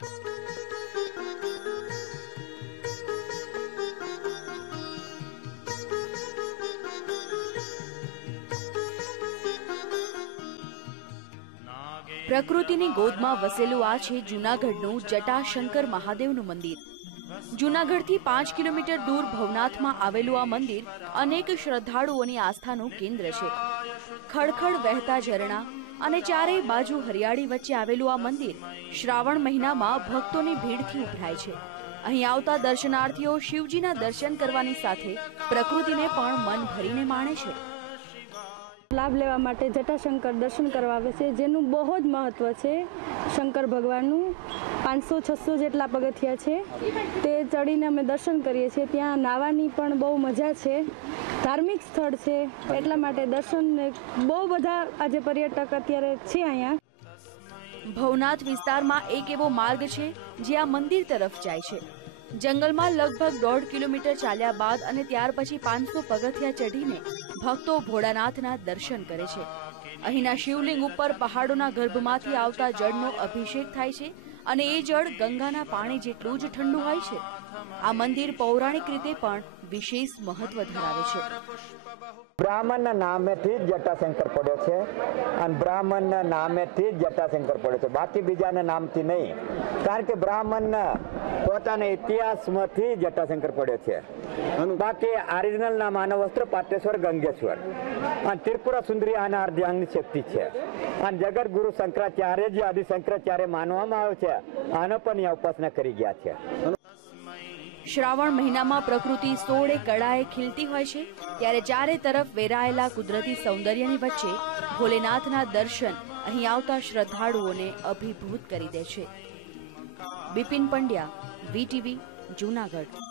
પ્રકૃતિની ગોદમાં વસેલું આ છે જૂનાગઢનું જટાશંકર મહાદેવનું મંદિર. જૂનાગઢથી પાંચ કિલોમીટર દૂર ભવનાથમાં આવેલું આ મંદિર અનેક શ્રદ્ધાળુઓની આસ્થાનું કેન્દ્ર છે. ખડખડ વહેતા ઝરણા અને ચારેય બાજુ હરિયાળી વચ્ચે આવેલું આ મંદિર શ્રાવણ મહિનામાં ભક્તોની ભીડથી ઉભરાય છે. અહીં આવતા દર્શનાર્થીઓ શિવજીના દર્શન કરવાની સાથે પ્રકૃતિને પણ મન ભરીને માણે છે. લાભ લેવા માટે જટાશંકર દર્શન કરવા આવે છે, જેનું બહુ જ મહત્ત્વ છે શંકર ભગવાનનું. પાંચસો, છસો જેટલા પગથિયા છે. તે ચડીને અમે દર્શન કરીએ છીએ. ત્યાં નાવાની પણ બહુ મજા છે. ધાર્મિક સ્થળ છે. એટલા માટે દર્શન બહુ બધા આજે પર્યટક અત્યારે છે અહીંયા. ભવનાથ વિસ્તારમાં એક એવો માર્ગ છે, જે આ મંદિર તરફ જાય છે. જંગલમાં લગભગ દોઢ કિલોમીટર ચાલ્યા બાદ અને ત્યાર પછી પાંચસો પગથિયા ચઢીને ભક્તો ભોળાનાથના દર્શન કરે છે. અહીંના શિવલિંગ ઉપર પહાડોના ગર્ભમાંથી આવતા જળનો અભિષેક થાય છે અને એ જળ ગંગાના પાણી જેટલું જ ઠંડુ હોય છે. આ મંદિર પૌરાણિક રીતે પણ વિશેષ મહત્વ ધરાવે છે. બ્રાહ્મણના નામેથી જ જટાશંકર પડ્યો છે અને બ્રાહ્મણના નામેથી જ જટાશંકર પડ્યો છે. બાકી બીજાના નામથી નહીં. કારણ કે બ્રાહ્મણ પોતાના ઇતિહાસમાંથી જટાશંકર પડ્યો છે. બાકી ઓરિજિનલ નામ આનો વસ્ત્ર પાટેશ્વર, ગંગેશ્વર. અને ત્રિપુરા સુંદરી આના અર્ધ્યાંગની શક્તિ છે. અને જગત ગુરુ શંકરાચાર્ય જે આદિ શંકરાચાર્ય માનવામાં આવે છે. આનો પણ ઉપાસના કરી ગયા છે. શ્રાવણ મહિનામાં પ્રકૃતિ સોળે કળાએ ખીલતી હોય છે, ત્યારે ચારે તરફ વેરાયેલા કુદરતી સૌંદર્યની વચ્ચે ભોલેનાથના દર્શન અહીં આવતા શ્રદ્ધાળુઓને અભિભૂત કરી દે છે. બિપિન પંડ્યા, વીટીવી, જૂનાગઢ.